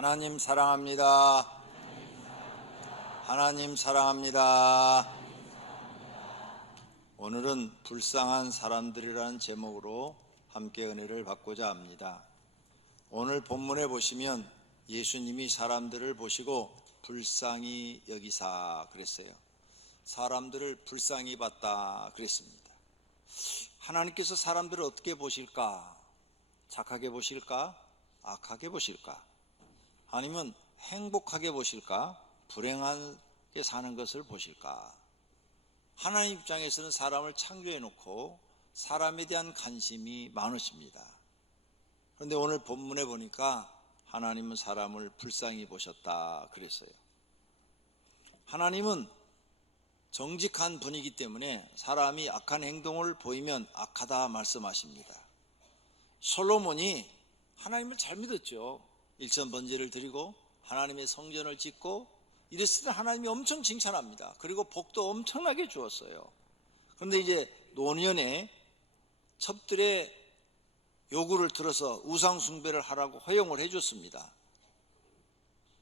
하나님 사랑합니다. 하나님 사랑합니다. 오늘은 불쌍한 사람들이라는 제목으로 함께 은혜를 받고자 합니다. 오늘 본문에 보시면 예수님이 사람들을 보시고 불쌍히 여기사 그랬어요. 사람들을 불쌍히 봤다 그랬습니다. 하나님께서 사람들을 어떻게 보실까? 착하게 보실까? 악하게 보실까? 아니면 행복하게 보실까? 불행하게 사는 것을 보실까? 하나님 입장에서는 사람을 창조해 놓고 사람에 대한 관심이 많으십니다. 그런데 오늘 본문에 보니까 하나님은 사람을 불쌍히 보셨다 그랬어요. 하나님은 정직한 분이기 때문에 사람이 악한 행동을 보이면 악하다 말씀하십니다. 솔로몬이 하나님을 잘 믿었죠. 일천 번제를 드리고 하나님의 성전을 짓고 이랬을 때 하나님이 엄청 칭찬합니다. 그리고 복도 엄청나게 주었어요. 그런데 이제 노년에 첩들의 요구를 들어서 우상 숭배를 하라고 허용을 해줬습니다.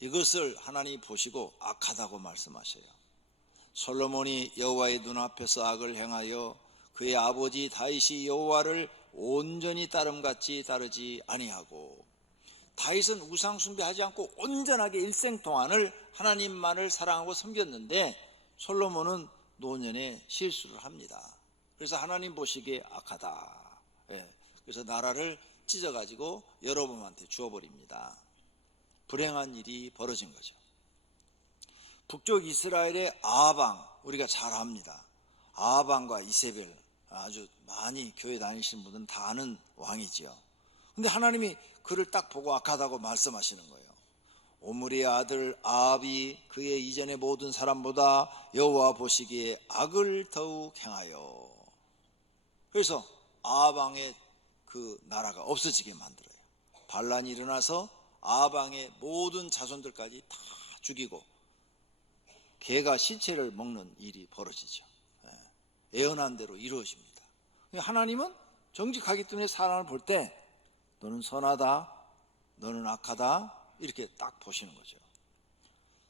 이것을 하나님이 보시고 악하다고 말씀하셔요. 솔로몬이 여호와의 눈앞에서 악을 행하여 그의 아버지 다윗이 여호와를 온전히 따름같이 따르지 아니하고, 다윗은 우상 숭배하지 않고 온전하게 일생 동안을 하나님만을 사랑하고 섬겼는데 솔로몬은 노년에 실수를 합니다. 그래서 하나님 보시기에 악하다. 그래서 나라를 찢어가지고 여로보암한테 주어버립니다. 불행한 일이 벌어진 거죠. 북쪽 이스라엘의 아하방, 우리가 잘 압니다. 아하방과 이세벨, 아주 많이 교회 다니시는 분들은 다 아는 왕이지요. 근데 하나님이 그를 딱 보고 악하다고 말씀하시는 거예요. 오므리의 아들 아합이 그의 이전의 모든 사람보다 여호와 보시기에 악을 더욱 행하여, 그래서 아합 왕의 그 나라가 없어지게 만들어요. 반란이 일어나서 아합 왕의 모든 자손들까지 다 죽이고 개가 시체를 먹는 일이 벌어지죠. 예언한 대로 이루어집니다. 하나님은 정직하기 때문에 사람을 볼 때 너는 선하다, 너는 악하다 이렇게 딱 보시는 거죠.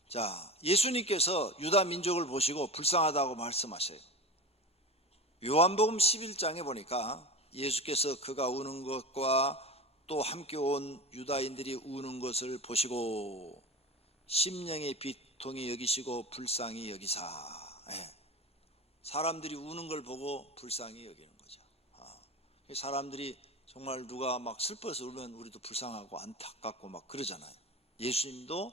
자, 예수님께서 유다 민족을 보시고 불쌍하다고 말씀하셔요. 요한복음 11장에 보니까 예수께서 그가 우는 것과 또 함께 온 유다인들이 우는 것을 보시고 심령의 비통히 여기시고 불쌍히 여기사. 사람들이 우는 걸 보고 불쌍히 여기는 거죠. 사람들이 정말 누가 막 슬퍼서 울면 우리도 불쌍하고 안타깝고 막 그러잖아요. 예수님도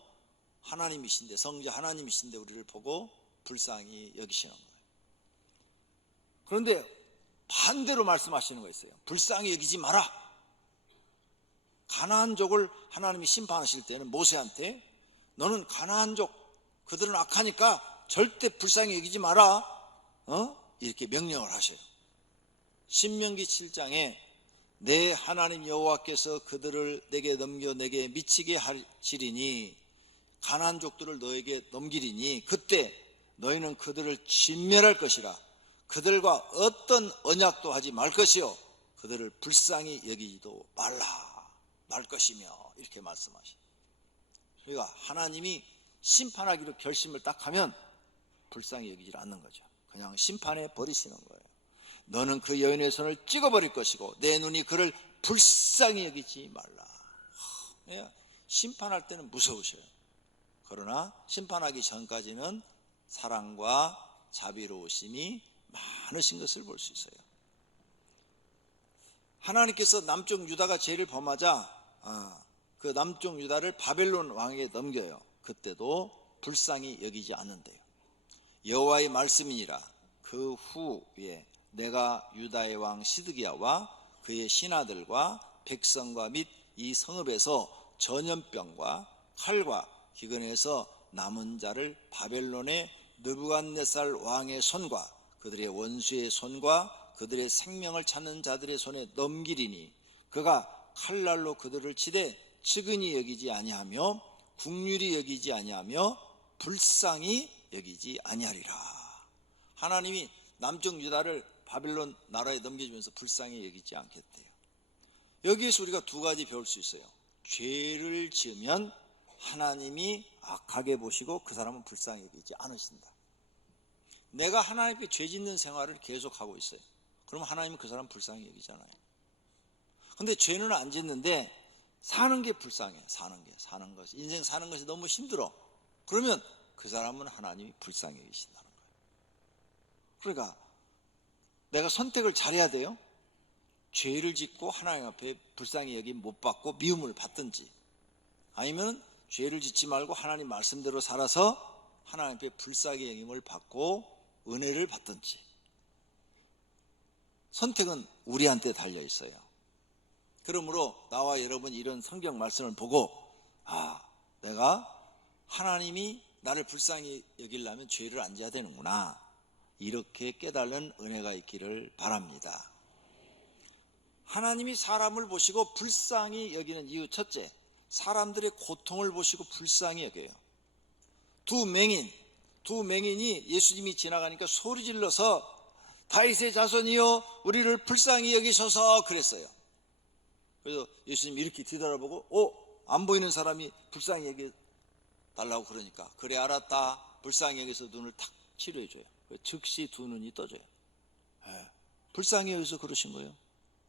하나님이신데, 성자 하나님이신데 우리를 보고 불쌍히 여기시는 거예요. 그런데 반대로 말씀하시는 거 있어요. 불쌍히 여기지 마라. 가나안족을 하나님이 심판하실 때는 모세한테 너는 가나안족, 그들은 악하니까 절대 불쌍히 여기지 마라, 이렇게 명령을 하셔요. 신명기 7장에 내 하나님 여호와께서 그들을 내게 넘겨 내게 미치게 하시리니 가나안족들을 너에게 넘기리니 그때 너희는 그들을 진멸할 것이라. 그들과 어떤 언약도 하지 말 것이요 그들을 불쌍히 여기지도 말 것이며, 이렇게 말씀하시죠. 그러니까 하나님이 심판하기로 결심을 딱 하면 불쌍히 여기지 않는 거죠. 그냥 심판해 버리시는 거예요. 너는 그 여인의 손을 찍어버릴 것이고 내 눈이 그를 불쌍히 여기지 말라. 심판할 때는 무서우셔요. 그러나 심판하기 전까지는 사랑과 자비로우심이 많으신 것을 볼 수 있어요. 하나님께서 남쪽 유다가 죄를 범하자 그 남쪽 유다를 바벨론 왕에게 넘겨요. 그때도 불쌍히 여기지 않는데요. 여호와의 말씀이니라. 그 후에 내가 유다의 왕 시드기야와 그의 신하들과 백성과 및 이 성읍에서 전염병과 칼과 기근에서 남은 자를 바벨론의 느부갓네살 왕의 손과 그들의 원수의 손과 그들의 생명을 찾는 자들의 손에 넘기리니 그가 칼날로 그들을 치되 측은히 여기지 아니하며 국률이 여기지 아니하며 불쌍히 여기지 아니하리라. 하나님이 남쪽 유다를 바벨론 나라에 넘겨주면서 불쌍히 여기지 않겠대요. 여기에서 우리가 두 가지 배울 수 있어요. 죄를 지으면 하나님이 악하게 보시고 그 사람은 불쌍히 여기지 않으신다. 내가 하나님 앞에 죄 짓는 생활을 계속하고 있어요. 그럼 하나님은 그 사람 불쌍히 여기잖아요. 근데 죄는 안 짓는데 사는 게 불쌍해. 사는 것이, 인생 사는 것이 너무 힘들어. 그러면 그 사람은 하나님이 불쌍히 여기신다는 거예요. 그러니까 내가 선택을 잘해야 돼요. 죄를 짓고 하나님 앞에 불쌍히 여김 못 받고 미움을 받든지, 아니면 죄를 짓지 말고 하나님 말씀대로 살아서 하나님 앞에 불쌍히 여김을 받고 은혜를 받든지. 선택은 우리한테 달려 있어요. 그러므로 나와 여러분이 이런 성경 말씀을 보고, 내가 하나님이 나를 불쌍히 여기려면 죄를 안 져야 되는구나, 이렇게 깨달은 은혜가 있기를 바랍니다. 하나님이 사람을 보시고 불쌍히 여기는 이유, 첫째, 사람들의 고통을 보시고 불쌍히 여겨요. 두 맹인이 예수님이 지나가니까 소리 질러서 다윗의 자손이여 우리를 불쌍히 여기소서 그랬어요. 그래서 예수님이 이렇게 뒤돌아보고 안 보이는 사람이 불쌍히 여겨달라고 그러니까, 그래 알았다, 불쌍히 여기서 눈을 탁 치료해줘요. 즉시 두 눈이 떠져요. 불쌍히 여기서 그러신 거예요.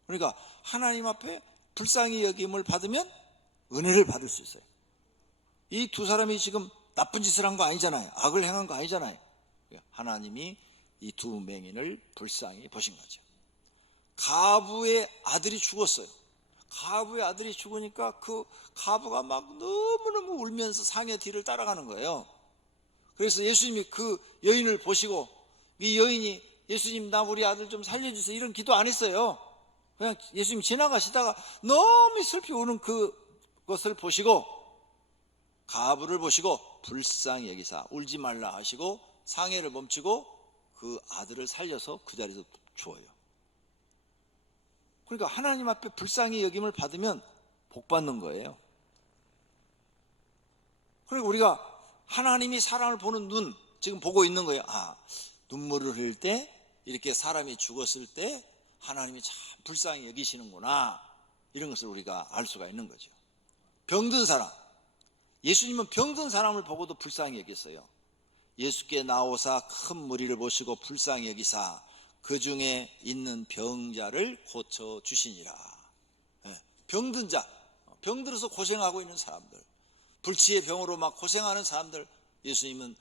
그러니까 하나님 앞에 불쌍히 여김을 받으면 은혜를 받을 수 있어요. 이 두 사람이 지금 나쁜 짓을 한 거 아니잖아요. 악을 행한 거 아니잖아요. 하나님이 이 두 맹인을 불쌍히 보신 거죠. 가부의 아들이 죽었어요. 가부의 아들이 죽으니까 그 가부가 막 너무너무 울면서 상의 뒤를 따라가는 거예요. 그래서 예수님이 그 여인을 보시고, 이 여인이 예수님 나 우리 아들 좀 살려주세요 이런 기도 안 했어요. 그냥 예수님 지나가시다가 너무 슬피 우는 그것을 보시고, 가부를 보시고 불쌍히 여기사 울지 말라 하시고 상해를 멈추고 그 아들을 살려서 그 자리에서 주어요. 그러니까 하나님 앞에 불쌍히 여김을 받으면 복 받는 거예요. 그리고 우리가 하나님이 사람을 보는 눈 지금 보고 있는 거예요. 눈물을 흘릴 때, 이렇게 사람이 죽었을 때 하나님이 참 불쌍히 여기시는구나, 이런 것을 우리가 알 수가 있는 거죠. 병든 사람, 예수님은 병든 사람을 보고도 불쌍히 여겼어요. 예수께 나오사 큰 무리를 보시고 불쌍히 여기사 그 중에 있는 병자를 고쳐주시니라. 병든 자, 병들어서 고생하고 있는 사람들, 불치의 병으로 막 고생하는 사람들, 예수님은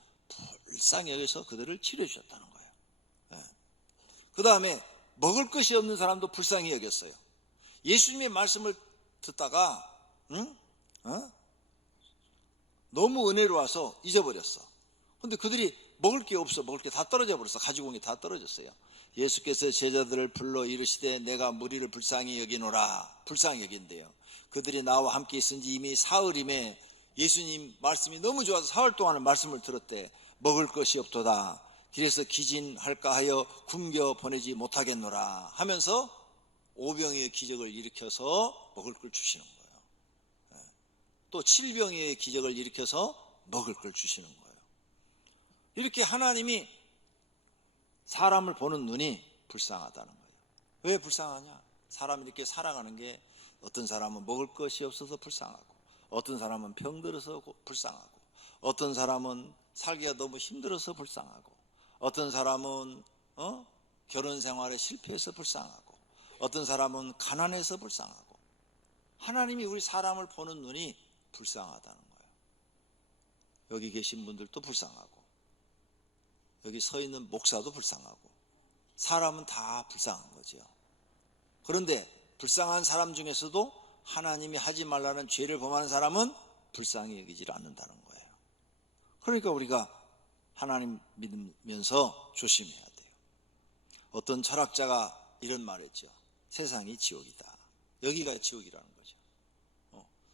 불쌍히 여기서 그들을 치료해 주셨다는 거예요. 그 다음에 먹을 것이 없는 사람도 불쌍히 여겼어요. 예수님의 말씀을 듣다가 너무 은혜로워서 잊어버렸어. 근데 그들이 먹을 게 없어. 먹을 게 다 떨어져 버렸어. 가지고 온 게 다 떨어졌어요. 예수께서 제자들을 불러 이르시되 내가 무리를 불쌍히 여기노라. 불쌍히 여긴대요. 그들이 나와 함께 있은 지 이미 사흘임에 예수님 말씀이 너무 좋아서 사흘 동안은 말씀을 들었대. 먹을 것이 없도다. 길에서 기진할까 하여 굶겨 보내지 못하겠노라 하면서 오병이의 기적을 일으켜서 먹을 걸 주시는 거예요. 또 7병이의 기적을 일으켜서 먹을 걸 주시는 거예요. 이렇게 하나님이 사람을 보는 눈이 불쌍하다는 거예요. 왜 불쌍하냐? 사람이 이렇게 살아가는 게, 어떤 사람은 먹을 것이 없어서 불쌍하고, 어떤 사람은 병들어서 불쌍하고, 어떤 사람은 살기가 너무 힘들어서 불쌍하고, 어떤 사람은 결혼 생활에 실패해서 불쌍하고, 어떤 사람은 가난해서 불쌍하고. 하나님이 우리 사람을 보는 눈이 불쌍하다는 거예요. 여기 계신 분들도 불쌍하고, 여기 서 있는 목사도 불쌍하고, 사람은 다 불쌍한 거죠. 그런데 불쌍한 사람 중에서도 하나님이 하지 말라는 죄를 범하는 사람은 불쌍히 여기질 않는다는 거예요. 그러니까 우리가 하나님 믿으면서 조심해야 돼요. 어떤 철학자가 이런 말을 했죠. 세상이 지옥이다. 여기가 지옥이라는 거죠.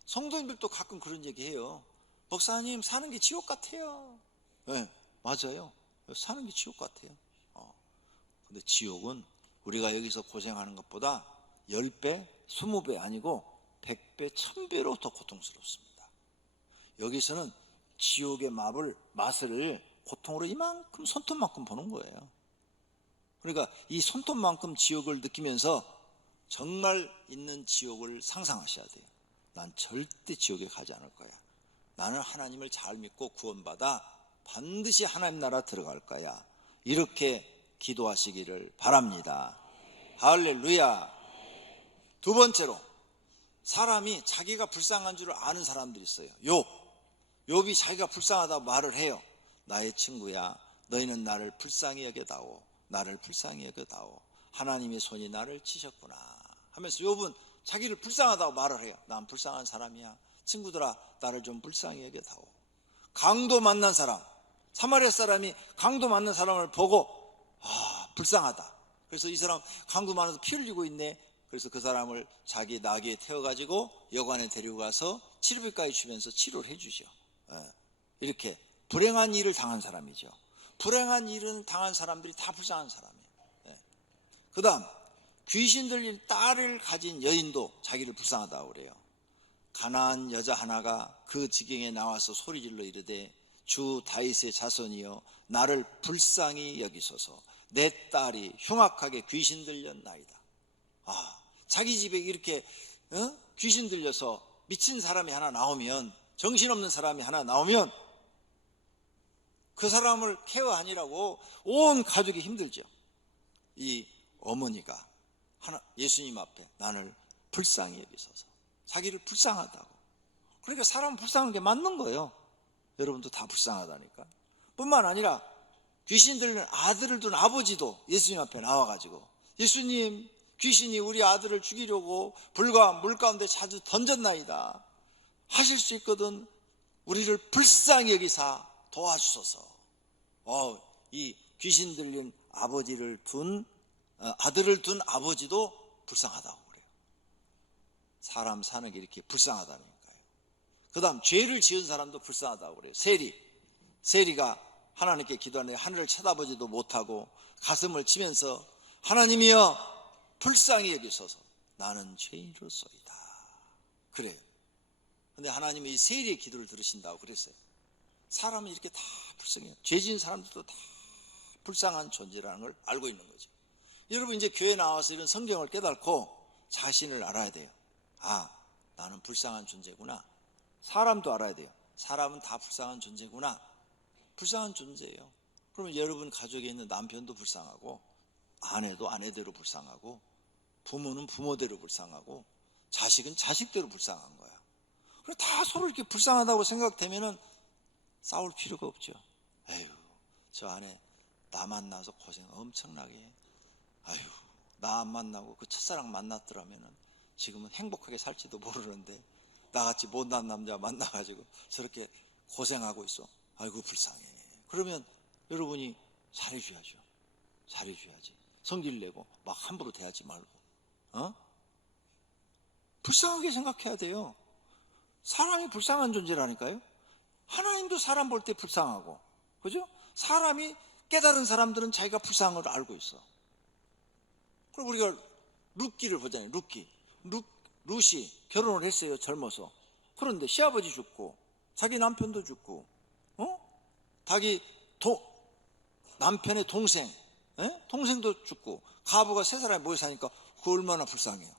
성도님들도 가끔 그런 얘기해요. 목사님, 사는 게 지옥 같아요. 네, 맞아요. 사는 게 지옥 같아요. 근데 지옥은 우리가 여기서 고생하는 것보다 10배, 20배 아니고 100배, 1000배로 더 고통스럽습니다. 여기서는 지옥의 맛을 고통으로 이만큼, 손톱만큼 보는 거예요. 그러니까 이 손톱만큼 지옥을 느끼면서 정말 있는 지옥을 상상하셔야 돼요. 난 절대 지옥에 가지 않을 거야. 나는 하나님을 잘 믿고 구원받아 반드시 하나님 나라 들어갈 거야. 이렇게 기도하시기를 바랍니다. 할렐루야. 두 번째로, 사람이 자기가 불쌍한 줄 아는 사람들이 있어요. 욥이 자기가 불쌍하다고 말을 해요. 나의 친구야, 너희는 나를 불쌍히 여겨다오. 나를 불쌍히 여겨다오. 하나님의 손이 나를 치셨구나 하면서 욥은 자기를 불쌍하다고 말을 해요. 난 불쌍한 사람이야. 친구들아, 나를 좀 불쌍히 여겨다오. 강도 만난 사람, 사마리아 사람이 강도 만난 사람을 보고 불쌍하다. 그래서 이 사람 강도 만나서 피 흘리고 있네. 그래서 그 사람을 자기 나귀에 태워가지고 여관에 데리고 가서 치료비까지 주면서 치료를 해주죠. 이렇게 불행한 일을 당한 사람이죠. 불행한 일을 당한 사람들이 다 불쌍한 사람이에요. 그 다음, 귀신 들린 딸을 가진 여인도 자기를 불쌍하다고 그래요. 가난한 여자 하나가 그 지경에 나와서 소리질러 이르되, 주 다윗의 자손이여 나를 불쌍히 여기소서. 내 딸이 흉악하게 귀신 들렸나이다. 자기 집에 이렇게 귀신 들려서 미친 사람이 하나 나오면, 정신없는 사람이 하나 나오면 그 사람을 케어하느라고 온 가족이 힘들죠. 이 어머니가 예수님 앞에 나를 불쌍히 여기소서, 자기를 불쌍하다고. 그러니까 사람은 불쌍한 게 맞는 거예요. 여러분도 다 불쌍하다니까. 뿐만 아니라 귀신 들리는 아들을 둔 아버지도 예수님 앞에 나와가지고, 예수님, 귀신이 우리 아들을 죽이려고 불과 물 가운데 자주 던졌나이다. 하실 수 있거든 우리를 불쌍히 여기사 도와주소서. 이 귀신 들린 아들을 둔 아버지도 불쌍하다고 그래요. 사람 사는 게 이렇게 불쌍하다니까요. 그 다음, 죄를 지은 사람도 불쌍하다고 그래요. 세리가 하나님께 기도하는데 하늘을 쳐다보지도 못하고 가슴을 치면서, 하나님이여 불쌍히 여기소서, 나는 죄인으로소이다. 그래요. 근데 하나님은 이 세리의 기도를 들으신다고 그랬어요. 사람은 이렇게 다 불쌍해요. 죄 지은 사람들도 다 불쌍한 존재라는 걸 알고 있는 거죠. 여러분, 이제 교회 나와서 이런 성경을 깨닫고 자신을 알아야 돼요. 나는 불쌍한 존재구나. 사람도 알아야 돼요. 사람은 다 불쌍한 존재구나. 불쌍한 존재예요. 그러면 여러분 가족에 있는 남편도 불쌍하고, 아내도 아내대로 불쌍하고, 부모는 부모대로 불쌍하고, 자식은 자식대로 불쌍한 거야. 그래서 다 서로 이렇게 불쌍하다고 생각되면은 싸울 필요가 없죠. 저 아내 나 만나서 고생 엄청나게 해. 나 안 만나고 그 첫사랑 만났더라면은 지금은 행복하게 살지도 모르는데, 나같이 못난 남자 만나가지고 저렇게 고생하고 있어. 불쌍해. 그러면 여러분이 잘해줘야죠. 잘해줘야지. 성질 내고 막 함부로 대하지 말고, 불쌍하게 생각해야 돼요. 사람이 불쌍한 존재라니까요. 하나님도 사람 볼 때 불쌍하고, 그죠? 사람이, 깨달은 사람들은 자기가 불쌍한 걸 알고 있어. 그럼 우리가 룻기를 보잖아요. 룻이 결혼을 했어요, 젊어서. 그런데 시아버지 죽고, 자기 남편도 죽고, 자기 남편의 동생도 죽고, 가부가 세 사람이 모여 사니까 그거 얼마나 불쌍해요.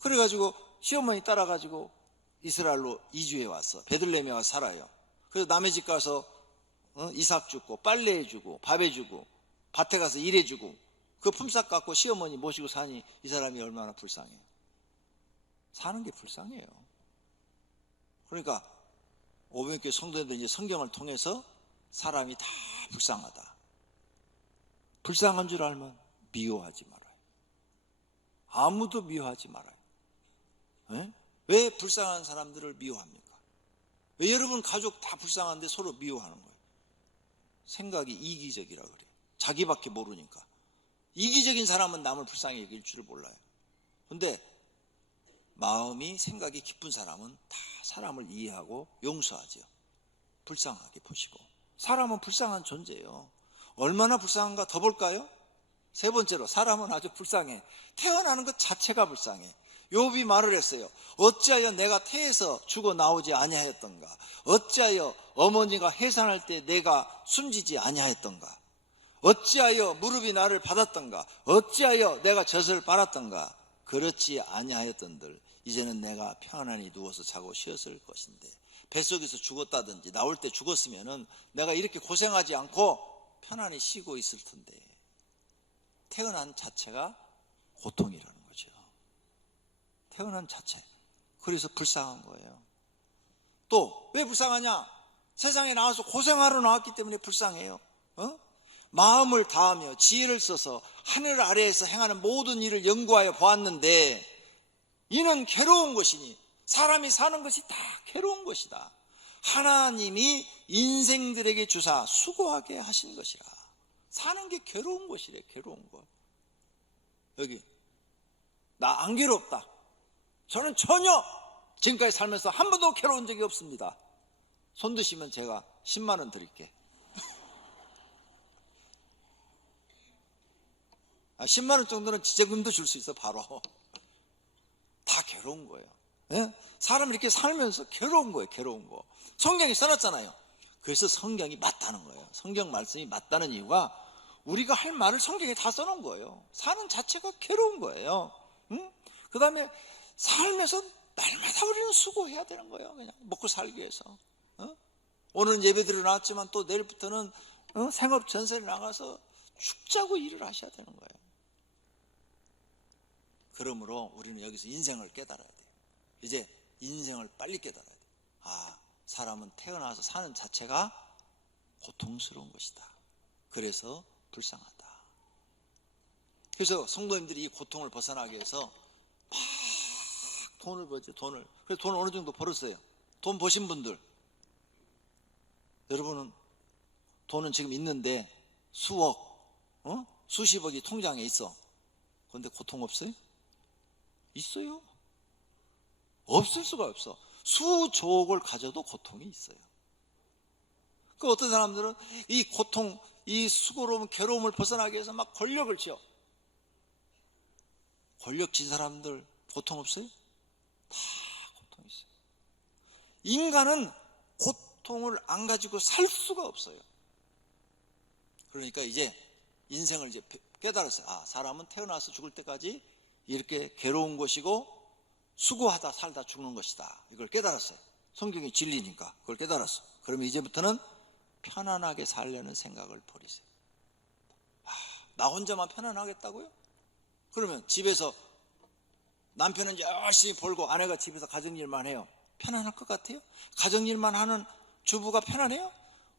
그래가지고 시어머니 따라가지고 이스라엘로 이주해 왔어. 베들레헴에 와서 살아요. 그래서 남의 집 가서 이삭 주고, 빨래해주고, 밥해주고, 밭에 가서 일해주고, 그 품삯 갖고 시어머니 모시고 사니 이 사람이 얼마나 불쌍해요. 사는 게 불쌍해요. 그러니까 오병교회 성도들이 이제 성경을 통해서 사람이 다 불쌍하다. 불쌍한 줄 알면 미워하지 말아요. 아무도 미워하지 말아요. 왜 불쌍한 사람들을 미워합니까? 왜 여러분 가족 다 불쌍한데 서로 미워하는 거예요? 생각이 이기적이라 그래요. 자기밖에 모르니까. 이기적인 사람은 남을 불쌍히 여길 줄을 몰라요. 근데 마음이, 생각이 깊은 사람은 다 사람을 이해하고 용서하죠. 불쌍하게 보시고. 사람은 불쌍한 존재예요. 얼마나 불쌍한가 더 볼까요? 세 번째로, 사람은 아주 불쌍해. 태어나는 것 자체가 불쌍해. 욥이 말을 했어요. 어찌하여 내가 태에서 죽어 나오지 아니하였던가? 어찌하여 어머니가 해산할 때 내가 숨지지 아니하였던가? 어찌하여 무릎이 나를 받았던가? 어찌하여 내가 젖을 빨았던가? 그렇지 아니하였던들 이제는 내가 편안히 누워서 자고 쉬었을 것인데, 뱃속에서 죽었다든지 나올 때 죽었으면은 내가 이렇게 고생하지 않고 편안히 쉬고 있을 텐데, 태어난 자체가 고통이라는 거죠. 태어난 자체. 그래서 불쌍한 거예요. 또 왜 불쌍하냐? 세상에 나와서 고생하러 나왔기 때문에 불쌍해요. 마음을 다하며 지혜를 써서 하늘 아래에서 행하는 모든 일을 연구하여 보았는데, 이는 괴로운 것이니, 사람이 사는 것이 다 괴로운 것이다. 하나님이 인생들에게 주사 수고하게 하신 것이라. 사는 게 괴로운 것이래. 괴로운 것. 여기 나 안 괴롭다. 저는 전혀 지금까지 살면서 한 번도 괴로운 적이 없습니다. 손 드시면 제가 10만 원 드릴게. 10만 원 정도는 지적금도 줄 수 있어. 바로. 다 괴로운 거예요. 예? 사람 이렇게 살면서 괴로운 거예요. 괴로운 거. 성경이 써놨잖아요. 그래서 성경이 맞다는 거예요. 성경 말씀이 맞다는 이유가 우리가 할 말을 성경에 다 써놓은 거예요. 사는 자체가 괴로운 거예요. 그 다음에 살면서 날마다 우리는 수고해야 되는 거예요. 그냥 먹고 살기 위해서. 오늘은 예배드리러 나왔지만 또 내일부터는 생업 전세를 나가서 죽자고 일을 하셔야 되는 거예요. 그러므로 우리는 여기서 인생을 깨달아야 돼요. 이제 인생을 빨리 깨달아야 돼요. 아, 사람은 태어나서 사는 자체가 고통스러운 것이다. 그래서 불쌍하다. 그래서 성도님들이 이 고통을 벗어나기 위해서 막 돈을 벌죠. 돈을. 그래서 돈 어느 정도 벌었어요. 돈 버신 분들, 여러분은 돈은 지금 있는데 수억, 수십억이 통장에 있어. 그런데 고통 없어요? 있어요. 없을 수가 없어. 수조억을 가져도 고통이 있어요. 그 어떤 사람들은 이 고통, 이 수고로운 괴로움을 벗어나기 위해서 막 권력을 쥐어. 권력 진 사람들 고통 없어요? 다 고통이 있어요. 인간은 고통을 안 가지고 살 수가 없어요. 그러니까 이제 인생을 이제 깨달았어요. 아, 사람은 태어나서 죽을 때까지 이렇게 괴로운 것이고 수고하다 살다 죽는 것이다. 이걸 깨달았어요. 성경이 진리니까 그걸 깨달았어. 그러면 이제부터는 편안하게 살려는 생각을 버리세요. 나 혼자만 편안하겠다고요? 그러면 집에서 남편은 열심히 벌고 아내가 집에서 가정일만 해요. 편안할 것 같아요? 가정일만 하는 주부가 편안해요?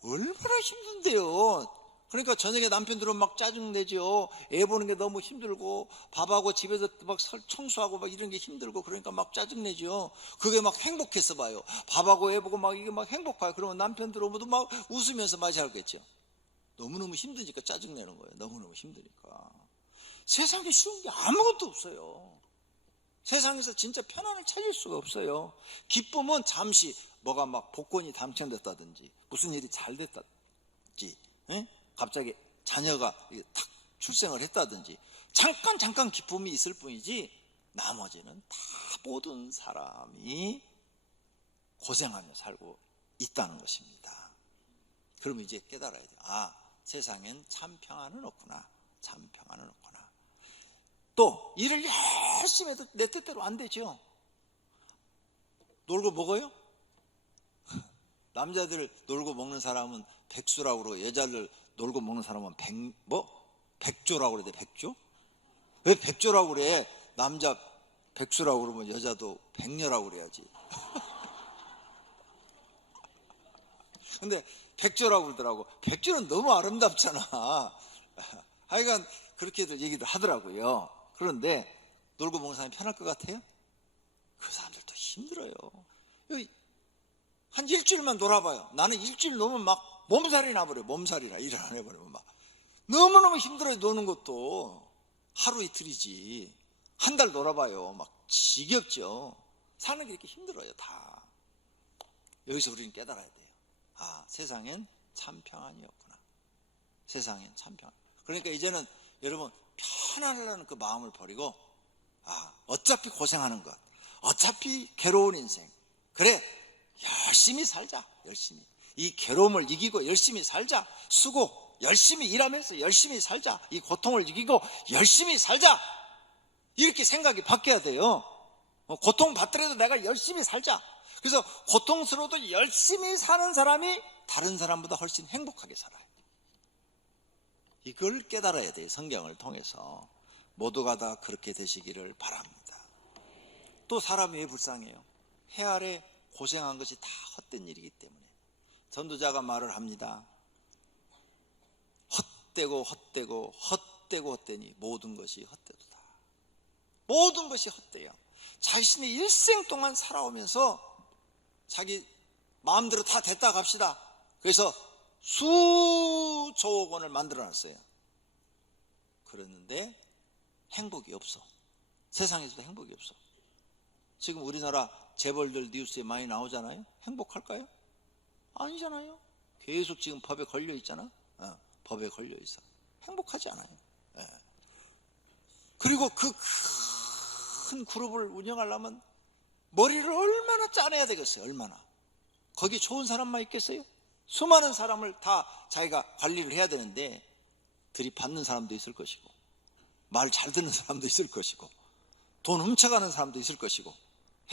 얼마나 힘든데요. 그러니까 저녁에 남편 들어오면 막 짜증내죠. 애 보는 게 너무 힘들고 밥하고 집에서 막 청소하고 막 이런 게 힘들고 그러니까 막 짜증내죠. 그게 막 행복했어 봐요. 밥하고 애 보고 막 이게 막 행복해요. 그러면 남편 들어오면 막 웃으면서 맞이하겠죠. 너무너무 힘드니까 짜증내는 거예요. 너무너무 힘드니까. 세상에 쉬운 게 아무것도 없어요. 세상에서 진짜 편안을 찾을 수가 없어요. 기쁨은 잠시 뭐가 막 복권이 당첨됐다든지 무슨 일이 잘 됐다든지, 에? 갑자기 자녀가 탁 출생을 했다든지 잠깐 기쁨이 있을 뿐이지 나머지는 다 모든 사람이 고생하며 살고 있다는 것입니다. 그러면 이제 깨달아야 돼요. 아, 세상엔 참 평안은 없구나. 참 평안은 없구나. 또 일을 열심히 해도 내 뜻대로 안 되죠. 놀고 먹어요? 남자들 놀고 먹는 사람은 백수라고 그러고 여자들 놀고 먹는 사람은 백조라고 그래야 돼. 백조? 왜 백조라고 그래? 남자 백수라고 그러면 여자도 백녀라고 그래야지. 근데 백조라고 그러더라고. 백조는 너무 아름답잖아. 하여간 그렇게들 얘기를 하더라고요. 그런데 놀고 먹는 사람이 편할 것 같아요? 그 사람들도 힘들어요. 한 일주일만 놀아봐요. 나는 일주일 넘으면 막 몸살이 나버려요. 몸살이라 일을 안 해버리면 막 너무너무 힘들어요. 노는 것도 하루 이틀이지. 한 달 놀아봐요. 막 지겹죠. 사는 게 이렇게 힘들어요. 다. 여기서 우리는 깨달아야 돼요. 아, 세상엔 참 평안이 없구나. 세상엔 참 평안. 그러니까 이제는 여러분 편안하려는 그 마음을 버리고, 아, 어차피 고생하는 것, 어차피 괴로운 인생, 그래 열심히 살자. 열심히 이 괴로움을 이기고 열심히 살자. 수고 열심히 일하면서 열심히 살자. 이 고통을 이기고 열심히 살자. 이렇게 생각이 바뀌어야 돼요. 고통받더라도 내가 열심히 살자. 그래서 고통스러워도 열심히 사는 사람이 다른 사람보다 훨씬 행복하게 살아요. 이걸 깨달아야 돼요. 성경을 통해서. 모두가 다 그렇게 되시기를 바랍니다. 또 사람이 왜 불쌍해요? 해 아래 고생한 것이 다 헛된 일이기 때문에. 전도자가 말을 합니다. 헛되고 헛되고 헛되고 헛되니 모든 것이 헛되도다. 모든 것이 헛되요. 자신의 일생 동안 살아오면서 자기 마음대로 다 됐다 갑시다. 그래서 수조억 원을 만들어놨어요. 그랬는데 행복이 없어. 세상에서도 행복이 없어. 지금 우리나라 재벌들 뉴스에 많이 나오잖아요. 행복할까요? 아니잖아요. 계속 지금 법에 걸려 있잖아. 법에 걸려 있어. 행복하지 않아요. 그리고 그 큰 그룹을 운영하려면 머리를 얼마나 짜내야 되겠어요. 얼마나. 거기 좋은 사람만 있겠어요? 수많은 사람을 다 자기가 관리를 해야 되는데 들이받는 사람도 있을 것이고, 말 잘 듣는 사람도 있을 것이고, 돈 훔쳐가는 사람도 있을 것이고,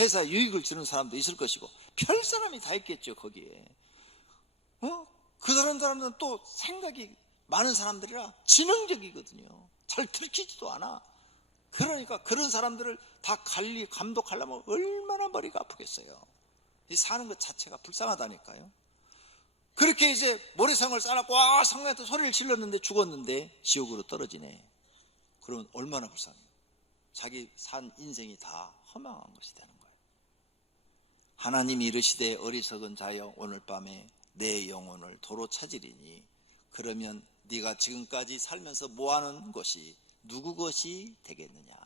회사 유익을 주는 사람도 있을 것이고, 별 사람이 다 있겠죠. 거기에 그 다른 사람들은 또 생각이 많은 사람들이라 지능적이거든요. 잘 들키지도 않아. 그러니까 그런 사람들을 다 관리 감독하려면 얼마나 머리가 아프겠어요. 이 사는 것 자체가 불쌍하다니까요. 그렇게 이제 모래성을 쌓아놓고 성령한테 소리를 질렀는데 죽었는데 지옥으로 떨어지네. 그러면 얼마나 불쌍해요. 자기 산 인생이 다 허망한 것이 되는 거예요. 하나님이 이르시되 어리석은 자여 오늘 밤에 내 영혼을 도로 찾으리니 그러면 네가 지금까지 살면서 뭐하는 것이 누구 것이 되겠느냐.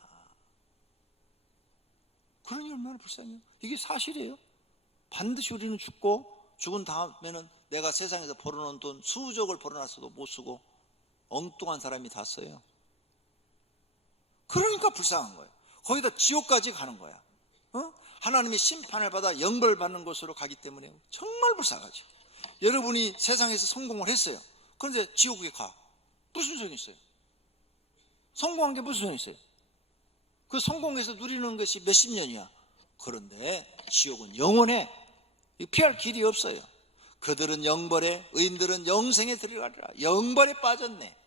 그러니 얼마나 불쌍해요. 이게 사실이에요. 반드시 우리는 죽고 죽은 다음에는 내가 세상에서 벌어놓은 돈 수억을 벌어놨어도 못 쓰고 엉뚱한 사람이 다 써요. 그러니까 불쌍한 거예요. 거기다 지옥까지 가는 거야. 하나님의 심판을 받아 영벌받는 곳으로 가기 때문에 정말 불쌍하죠. 여러분이 세상에서 성공을 했어요. 그런데 지옥에 가. 무슨 소용이 있어요? 성공한 게 무슨 소용이 있어요? 그 성공해서 누리는 것이 몇십 년이야. 그런데 지옥은 영원해. 피할 길이 없어요. 그들은 영벌에, 의인들은 영생에 들어가리라. 영벌에 빠졌네.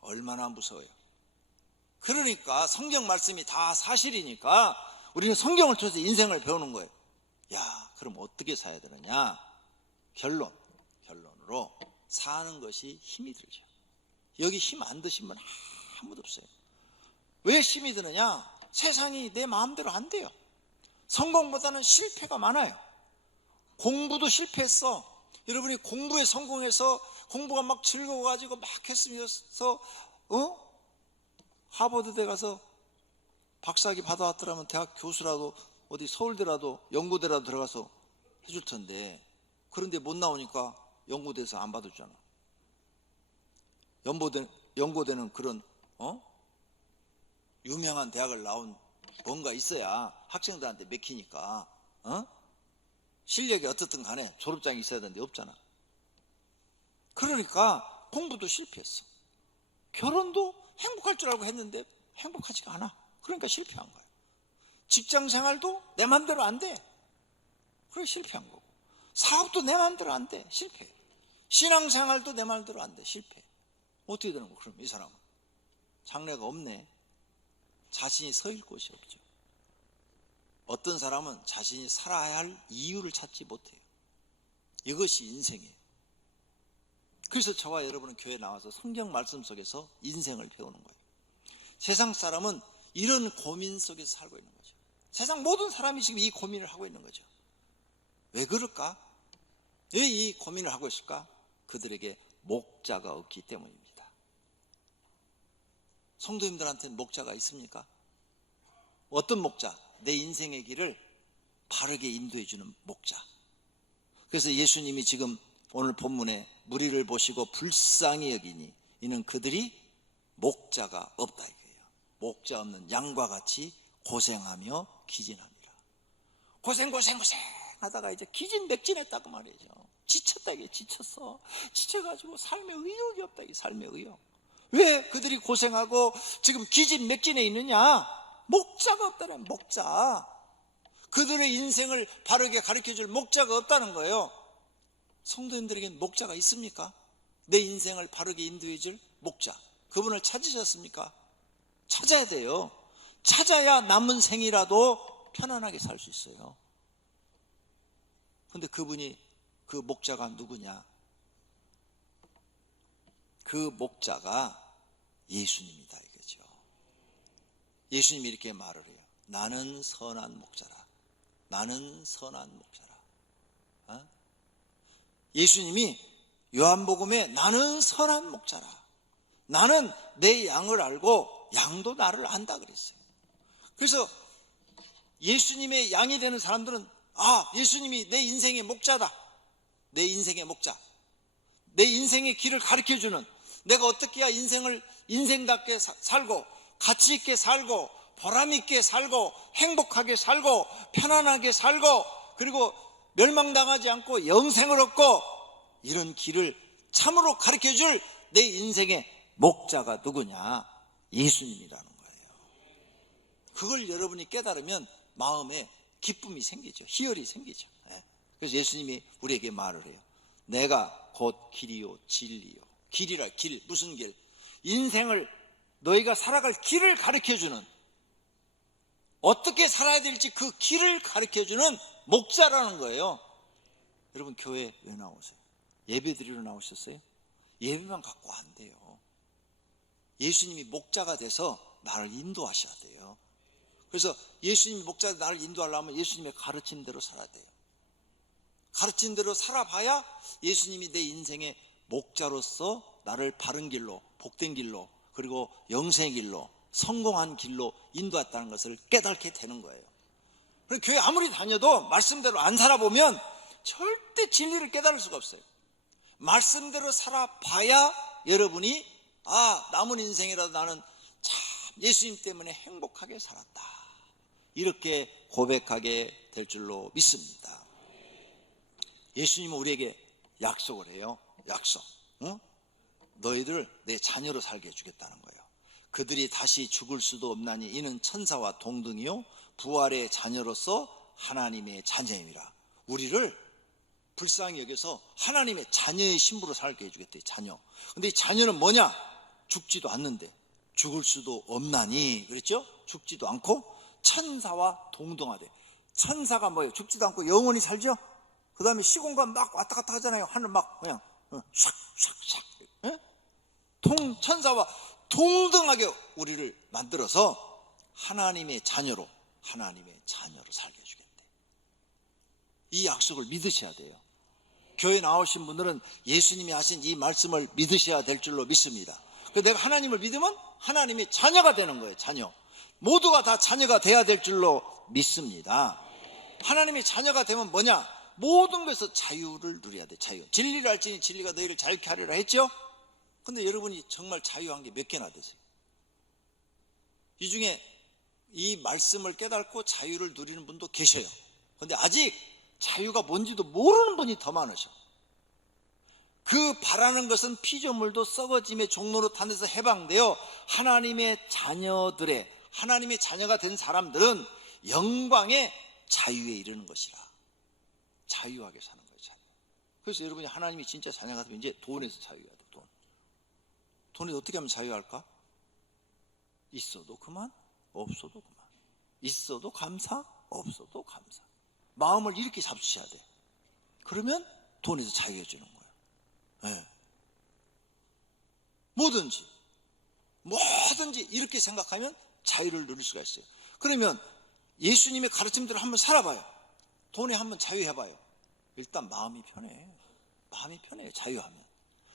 얼마나 무서워요. 그러니까 성경 말씀이 다 사실이니까 우리는 성경을 통해서 인생을 배우는 거예요. 야, 그럼 어떻게 살아야 되느냐? 결론으로 사는 것이 힘이 들죠. 여기 힘 안 드신 분 아무도 없어요. 왜 힘이 드느냐? 세상이 내 마음대로 안 돼요. 성공보다는 실패가 많아요. 공부도 실패했어. 여러분이 공부에 성공해서 공부가 막 즐거워가지고 막 했으면서 하버드대 가서 박사학위 받아왔더라면 대학 교수라도 어디 서울대라도 연구대라도 들어가서 해줄 텐데, 그런데 못 나오니까 연구대에서 안 받아주잖아. 연고대는 그런 유명한 대학을 나온 뭔가 있어야 학생들한테 맥히니까 실력이 어떻든 간에 졸업장이 있어야 되는데 없잖아. 그러니까 공부도 실패했어. 결혼도 행복할 줄 알고 했는데 행복하지가 않아. 그러니까 실패한 거야. 직장 생활도 내 맘대로 안 돼. 그래 실패한 거고. 사업도 내 맘대로 안 돼. 실패. 신앙생활도 내 맘대로 안 돼. 실패. 어떻게 되는 거야? 그럼 이 사람은 장래가 없네. 자신이 서일 곳이 없죠. 어떤 사람은 자신이 살아야 할 이유를 찾지 못해요. 이것이 인생이에요. 그래서 저와 여러분은 교회에 나와서 성경 말씀 속에서 인생을 배우는 거예요. 세상 사람은 이런 고민 속에서 살고 있는 거죠. 세상 모든 사람이 지금 이 고민을 하고 있는 거죠. 왜 그럴까? 왜 이 고민을 하고 있을까? 그들에게 목자가 없기 때문입니다. 성도님들한테는 목자가 있습니까? 어떤 목자? 내 인생의 길을 바르게 인도해 주는 목자. 그래서 예수님이 지금 오늘 본문에 무리를 보시고 불쌍히 여기니 이는 그들이 목자가 없다 이거예요. 목자 없는 양과 같이 고생하며 기진합니다. 고생 하다가 이제 기진맥진했다고 말이죠. 지쳤다 이게. 지쳤어. 지쳐가지고 삶에 의욕이 없다 이게. 삶에 의욕. 왜 그들이 고생하고 지금 기진맥진해 있느냐? 목자가 없다는 목자. 그들의 인생을 바르게 가르쳐줄 목자가 없다는 거예요. 성도님들에게는 목자가 있습니까? 내 인생을 바르게 인도해줄 목자. 그분을 찾으셨습니까? 찾아야 돼요. 찾아야 남은 생이라도 편안하게 살 수 있어요. 그런데 그분이, 그 목자가 누구냐? 그 목자가 예수님이다 이거죠. 예수님이 이렇게 말을 해요. 나는 선한 목자라. 나는 선한 목자라. 예수님이 요한복음에 나는 선한 목자라. 나는 내 양을 알고 양도 나를 안다 그랬어요. 그래서 예수님의 양이 되는 사람들은 예수님이 내 인생의 목자다. 내 인생의 목자. 내 인생의 길을 가르쳐주는, 내가 어떻게 해야 인생을 인생답게 살고 가치 있게 살고 보람 있게 살고 행복하게 살고 편안하게 살고 그리고 멸망당하지 않고 영생을 얻고 이런 길을 참으로 가르쳐줄 내 인생의 목자가 누구냐? 예수님이라는 거예요. 그걸 여러분이 깨달으면 마음에 기쁨이 생기죠. 희열이 생기죠. 그래서 예수님이 우리에게 말을 해요. 내가 곧 길이요 진리요. 길이라, 길, 무슨 길? 인생을 너희가 살아갈 길을 가르쳐주는, 어떻게 살아야 될지 그 길을 가르쳐주는 목자라는 거예요. 여러분 교회 왜 나오세요? 예배 드리러 나오셨어요? 예배만 갖고 안 돼요. 예수님이 목자가 돼서 나를 인도하셔야 돼요. 그래서 예수님이 목자가 나를 인도하려면 예수님의 가르침대로 살아야 돼요. 가르친 대로 살아봐야 예수님이 내 인생의 목자로서 나를 바른 길로, 복된 길로, 그리고 영생의 길로, 성공한 길로 인도했다는 것을 깨닫게 되는 거예요. 그리고 교회 아무리 다녀도 말씀대로 안 살아보면 절대 진리를 깨달을 수가 없어요. 말씀대로 살아봐야 여러분이 남은 인생이라도 나는 참 예수님 때문에 행복하게 살았다, 이렇게 고백하게 될 줄로 믿습니다. 예수님은 우리에게 약속을 해요. 약속. 너희들 내 자녀로 살게 해주겠다는 거예요. 그들이 다시 죽을 수도 없나니 이는 천사와 동등이요 부활의 자녀로서 하나님의 자녀임이라. 우리를 불쌍히 여겨서 하나님의 자녀의 신부로 살게 해주겠대. 자녀. 근데 이 자녀는 뭐냐? 죽지도 않는데 죽을 수도 없나니, 그랬죠? 죽지도 않고 천사와 동등하대. 천사가 뭐예요? 죽지도 않고 영원히 살죠? 그 다음에 시공간 막 왔다 갔다 하잖아요. 하늘 막 그냥 샥샥샥. 천사와 동등하게 우리를 만들어서 하나님의 자녀로 살게 해주겠대. 이 약속을 믿으셔야 돼요. 교회 나오신 분들은 예수님이 하신 이 말씀을 믿으셔야 될 줄로 믿습니다. 내가 하나님을 믿으면 하나님의 자녀가 되는 거예요. 자녀. 모두가 다 자녀가 돼야 될 줄로 믿습니다. 하나님의 자녀가 되면 뭐냐? 모든 것에서 자유를 누려야 돼. 자유. 진리를 알지니 진리가 너희를 자유케 하리라 했죠? 근데 여러분이 정말 자유한 게 몇 개나 되세요? 이 중에 이 말씀을 깨닫고 자유를 누리는 분도 계셔요. 근데 아직 자유가 뭔지도 모르는 분이 더 많으셔. 그 바라는 것은 피조물도 썩어짐의 종로로 탄 데서 해방되어 하나님의 자녀가 된 사람들은 영광의 자유에 이르는 것이라. 자유하게 사는 거예요. 자유. 그래서 여러분이 하나님이 진짜 자녀가 되면 이제 돈에서 자유해야 돼. 돈에서 어떻게 하면 자유할까? 있어도 그만, 없어도 그만. 있어도 감사, 없어도 감사. 마음을 이렇게 잡수셔야 돼. 그러면 돈에서 자유해 주는 거예요. 네. 뭐든지 이렇게 생각하면 자유를 누릴 수가 있어요. 그러면 예수님의 가르침대로 한번 살아봐요. 돈에 한번 자유해봐요. 일단 마음이 편해. 마음이 편해요. 자유하면.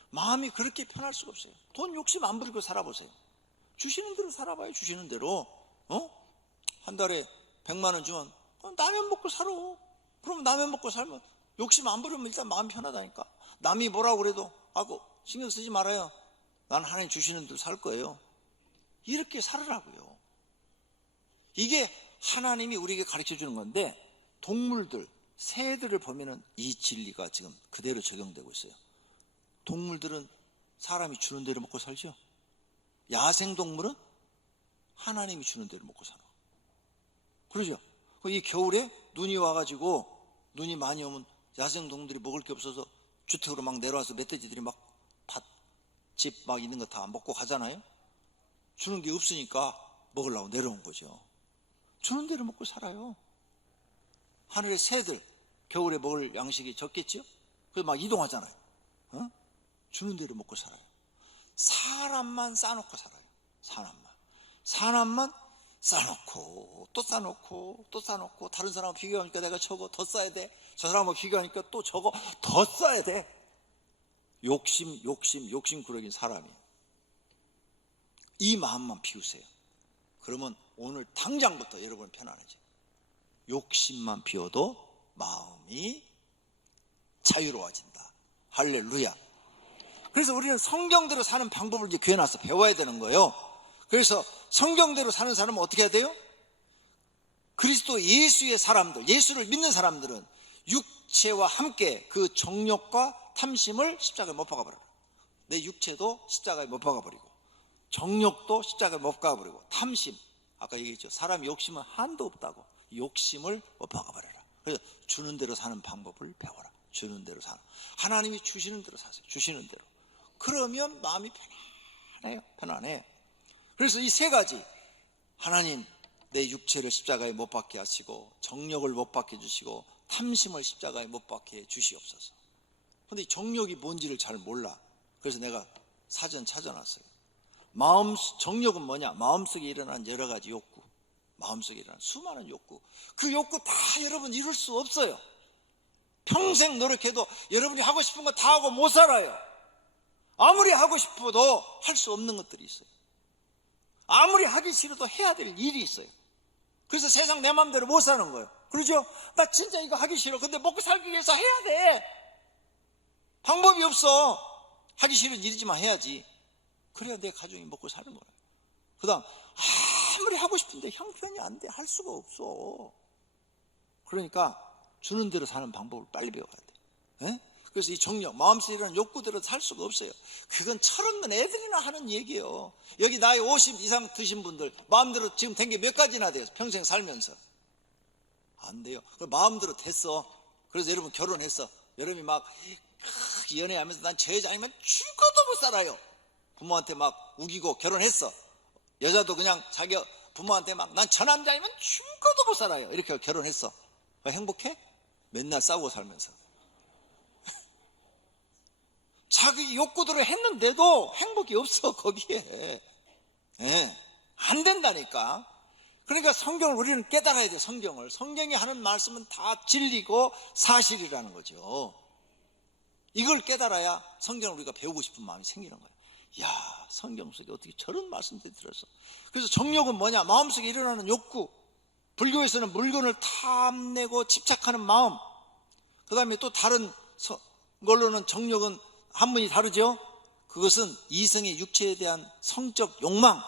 마음이 그렇게 편할 수가 없어요. 돈 욕심 안 부리고 살아보세요. 주시는 대로 살아봐요. 주시는 대로. 한 달에 100만 원 주면 라면 먹고 살아. 그러면 라면 먹고 살면 욕심 안 부리면 일단 마음이 편하다니까. 남이 뭐라고 그래도 신경 쓰지 말아요. 난 하나님 주시는 대로 살 거예요. 이렇게 살으라고요. 이게 하나님이 우리에게 가르쳐주는 건데, 동물들, 새들을 보면은 이 진리가 지금 그대로 적용되고 있어요. 동물들은 사람이 주는 대로 먹고 살죠. 야생동물은 하나님이 주는 대로 먹고 살아. 그러죠? 이 겨울에 눈이 와가지고 눈이 많이 오면 야생동물들이 먹을 게 없어서 주택으로 막 내려와서 멧돼지들이 막 밭집 막 있는 거 다 먹고 가잖아요. 주는 게 없으니까 먹으려고 내려온 거죠. 주는 대로 먹고 살아요. 하늘의 새들 겨울에 먹을 양식이 적겠죠? 그래서 막 이동하잖아요. 주는 대로 먹고 살아요. 사람만 싸놓고 살아요. 사람만 싸놓고 또 싸놓고 또 싸놓고, 다른 사람하고 비교하니까 내가 저거 더 싸야 돼, 저 사람하고 비교하니까 또 저거 더 싸야 돼. 욕심꾸러기인 사람이. 이 마음만 비우세요. 그러면 오늘 당장부터 여러분 편안해져요. 욕심만 비워도 마음이 자유로워진다. 할렐루야. 그래서 우리는 성경대로 사는 방법을 이제 교회 나와서 배워야 되는 거예요. 그래서 성경대로 사는 사람은 어떻게 해야 돼요? 그리스도 예수의 사람들, 예수를 믿는 사람들은 육체와 함께 그 정욕과 탐심을 십자가에 못 박아버려요. 내 육체도 십자가에 못 박아버리고, 정욕도 십자가에 못 박아버리고, 탐심, 아까 얘기했죠. 사람의 욕심은 한도 없다고. 욕심을 못 박아버려라. 그래서 주는 대로 사는 방법을 배워라. 주는 대로 사는, 하나님이 주시는 대로 사세요. 주시는 대로. 그러면 마음이 편안해. 그래서 이 세 가지, 하나님 내 육체를 십자가에 못 박게 하시고, 정욕을 못 박게 해주시고, 탐심을 십자가에 못 박게 해 주시옵소서. 근데 이 정욕이 뭔지를 잘 몰라. 그래서 내가 사전 찾아놨어요. 정욕은 뭐냐? 마음속에 일어난 여러 가지 욕구, 마음속에 일어난 수많은 욕구, 그 욕구 다 여러분 이룰 수 없어요. 평생 노력해도 여러분이 하고 싶은 거 다 하고 못 살아요. 아무리 하고 싶어도 할 수 없는 것들이 있어요. 아무리 하기 싫어도 해야 될 일이 있어요. 그래서 세상 내 마음대로 못 사는 거예요. 그러죠? 나 진짜 이거 하기 싫어. 근데 먹고 살기 위해서 해야 돼. 방법이 없어. 하기 싫은 일이지만 해야지. 그래야 내 가족이 먹고 사는 거예요. 그 다음, 아무리 하고 싶은데 형편이 안 돼. 할 수가 없어. 그러니까 주는 대로 사는 방법을 빨리 배워야 돼. 에? 그래서 이 정욕, 마음속에 일어나는 욕구대로 살 수가 없어요. 그건 철없는 애들이나 하는 얘기예요. 여기 나이 50 이상 드신 분들 마음대로 지금 된 게 몇 가지나 돼요. 평생 살면서. 안 돼요. 마음대로 됐어. 그래서 여러분 결혼했어. 여러분이 막 연애하면서 난 저 여자 아니면 죽어도 못 살아요. 부모한테 막 우기고 결혼했어. 여자도 그냥 자기 부모한테 막 난 저 남자 아니면 죽어도 못 살아요. 이렇게 결혼했어. 행복해? 맨날 싸우고 살면서. 자기 욕구대로 했는데도 행복이 없어 거기에. 안 된다니까. 그러니까 성경을 우리는 깨달아야 돼. 성경이 하는 말씀은 다 진리고 사실이라는 거죠. 이걸 깨달아야 성경을 우리가 배우고 싶은 마음이 생기는 거예요. 야, 성경 속에 어떻게 저런 말씀들이 들었어. 그래서 정욕은 뭐냐? 마음속에 일어나는 욕구. 불교에서는 물건을 탐내고 집착하는 마음. 그 다음에 또 다른 걸로는 정욕은 한문이 다르죠. 그것은 이성의 육체에 대한 성적 욕망.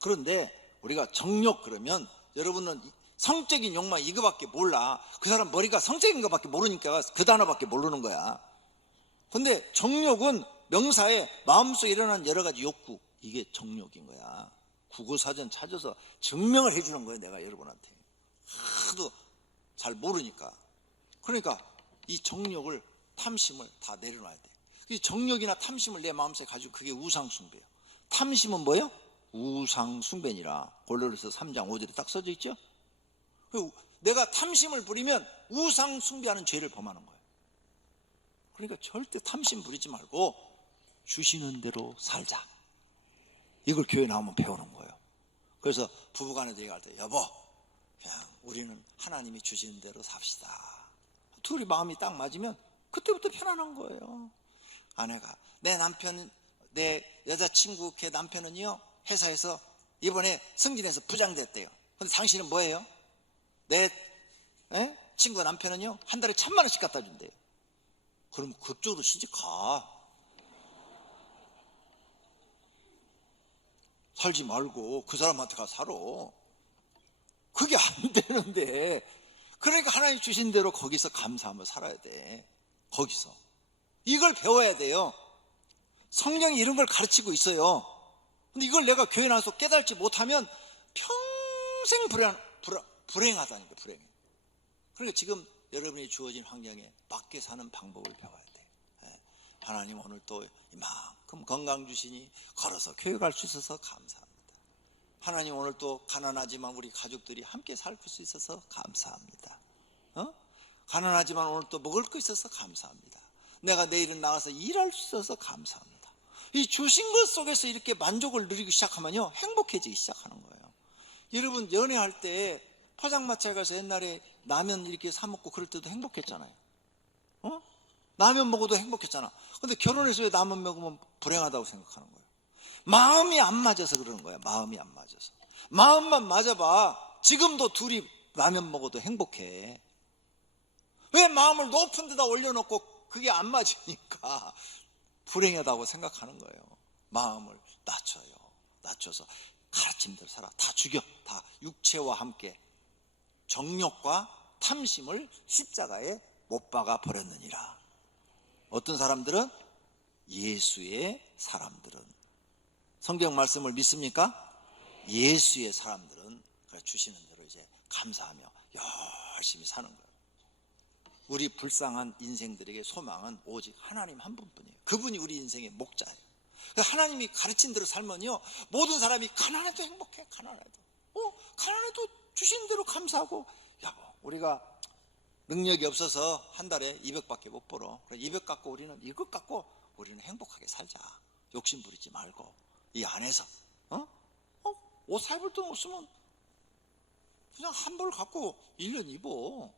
그런데 우리가 정욕 그러면 여러분은 성적인 욕망 이거밖에 몰라. 그 사람 머리가 성적인 것밖에 모르니까 그 단어밖에 모르는 거야. 근데 정욕은 명사에 마음속에 일어난 여러 가지 욕구, 이게 정욕인 거야. 국어사전 찾아서 증명을 해주는 거예요. 내가 여러분한테 하도 잘 모르니까. 그러니까 이 정욕을, 탐심을 다 내려놔야 돼. 이 정욕이나 탐심을 내 마음속에 가지고 그게 우상숭배예요. 탐심은 뭐예요? 우상숭배니라. 골로새서 3장 5절에 딱 써져 있죠. 내가 탐심을 부리면 우상숭배하는 죄를 범하는 거예요. 그러니까 절대 탐심 부리지 말고 주시는 대로 살자. 이걸 교회 나오면 배우는 거예요. 그래서 부부간에도 얘기할 때, 여보, 그냥 우리는 하나님이 주시는 대로 삽시다. 둘이 마음이 딱 맞으면 그때부터 편안한 거예요. 아내가, 내 남편, 내 여자친구 걔 남편은요 회사에서 이번에 승진해서 부장 됐대요. 근데 당신은 뭐예요? 내 친구 남편은요 한 달에 1,000,000원씩 갖다 준대요. 그럼 그쪽으로 시집 가. 살지 말고 그 사람한테 가서 살아. 그게 안 되는데. 그러니까 하나님 주신 대로 거기서 감사하며 살아야 돼. 거기서 이걸 배워야 돼요. 성경이 이런 걸 가르치고 있어요. 근데 이걸 내가 교회 나와서 깨달지 못하면 평생 불행하다니까, 불행해. 그러니까 지금 여러분이 주어진 환경에 맞게 사는 방법을 배워야 돼. 하나님 오늘 또 이만큼 건강 주시니 걸어서 교회 갈 수 있어서 감사합니다. 하나님 오늘 또 가난하지만 우리 가족들이 함께 살 수 있어서 감사합니다. 가난하지만 오늘 또 먹을 거 있어서 감사합니다. 내가 내일은 나가서 일할 수 있어서 감사합니다. 이 주신 것 속에서 이렇게 만족을 누리기 시작하면요, 행복해지기 시작하는 거예요. 여러분 연애할 때 포장마차에 가서 옛날에 라면 이렇게 사 먹고 그럴 때도 행복했잖아요. 라면 먹어도 행복했잖아. 근데 결혼해서 왜 라면 먹으면 불행하다고 생각하는 거예요? 마음이 안 맞아서 그러는 거야. 마음이 안 맞아서. 마음만 맞아봐. 지금도 둘이 라면 먹어도 행복해. 왜 마음을 높은 데다 올려놓고 그게 안 맞으니까 불행하다고 생각하는 거예요. 마음을 낮춰요. 낮춰서 가르침대로 살아. 다 죽여. 다 육체와 함께 정욕과 탐심을 십자가에 못 박아 버렸느니라. 어떤 사람들은? 예수의 사람들은. 성경 말씀을 믿습니까? 예수의 사람들은 주시는 대로 이제 감사하며 열심히 사는 거예요. 우리 불쌍한 인생들에게 소망은 오직 하나님 한 분뿐이에요. 그분이 우리 인생의 목자예요. 하나님이 가르친 대로 살면요, 모든 사람이 가난해도 행복해. 가난해도 주신 대로 감사하고. 우리가 능력이 없어서 한 달에 200밖에 못 벌어. 200 갖고 우리는 이것 갖고 우리는 행복하게 살자. 욕심 부리지 말고 이 안에서 옷 사입을 돈 없으면 그냥 한 벌 갖고 1년 입어.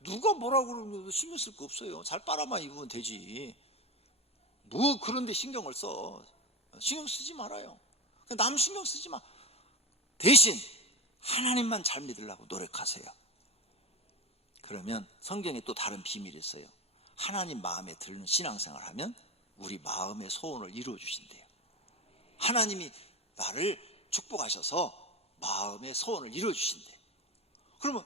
누가 뭐라고 그러면 신경 쓸 거 없어요. 잘 빨아만 입으면 되지. 뭐 그런데 신경을 써. 신경 쓰지 말아요. 남 신경 쓰지 마. 대신 하나님만 잘 믿으려고 노력하세요. 그러면 성경에 또 다른 비밀이 있어요. 하나님 마음에 드는 신앙생활을 하면 우리 마음의 소원을 이루어 주신대요. 하나님이 나를 축복하셔서 마음의 소원을 이루어 주신대. 그러면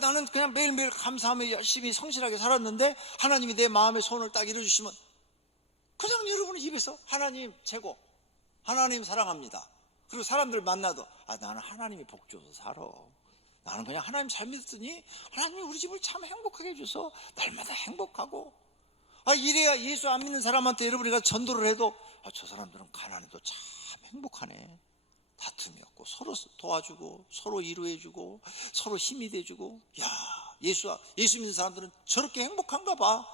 나는 그냥 매일매일 감사하며 열심히 성실하게 살았는데 하나님이 내 마음의 소원을 딱 이루어 주시면 그냥 여러분의 입에서 하나님 최고, 하나님 사랑합니다. 그리고 사람들 만나도 나는 하나님이 복 줘서 살아. 나는 그냥 하나님 잘 믿었더니 하나님이 우리 집을 참 행복하게 해줘서 날마다 행복하고. 이래야 예수 안 믿는 사람한테 여러분이 전도를 해도 저 사람들은 가난해도 참 행복하네. 다툼이 없고 서로 도와주고 서로 위로해주고 서로 힘이 돼주고. 예수 믿는 사람들은 저렇게 행복한가 봐.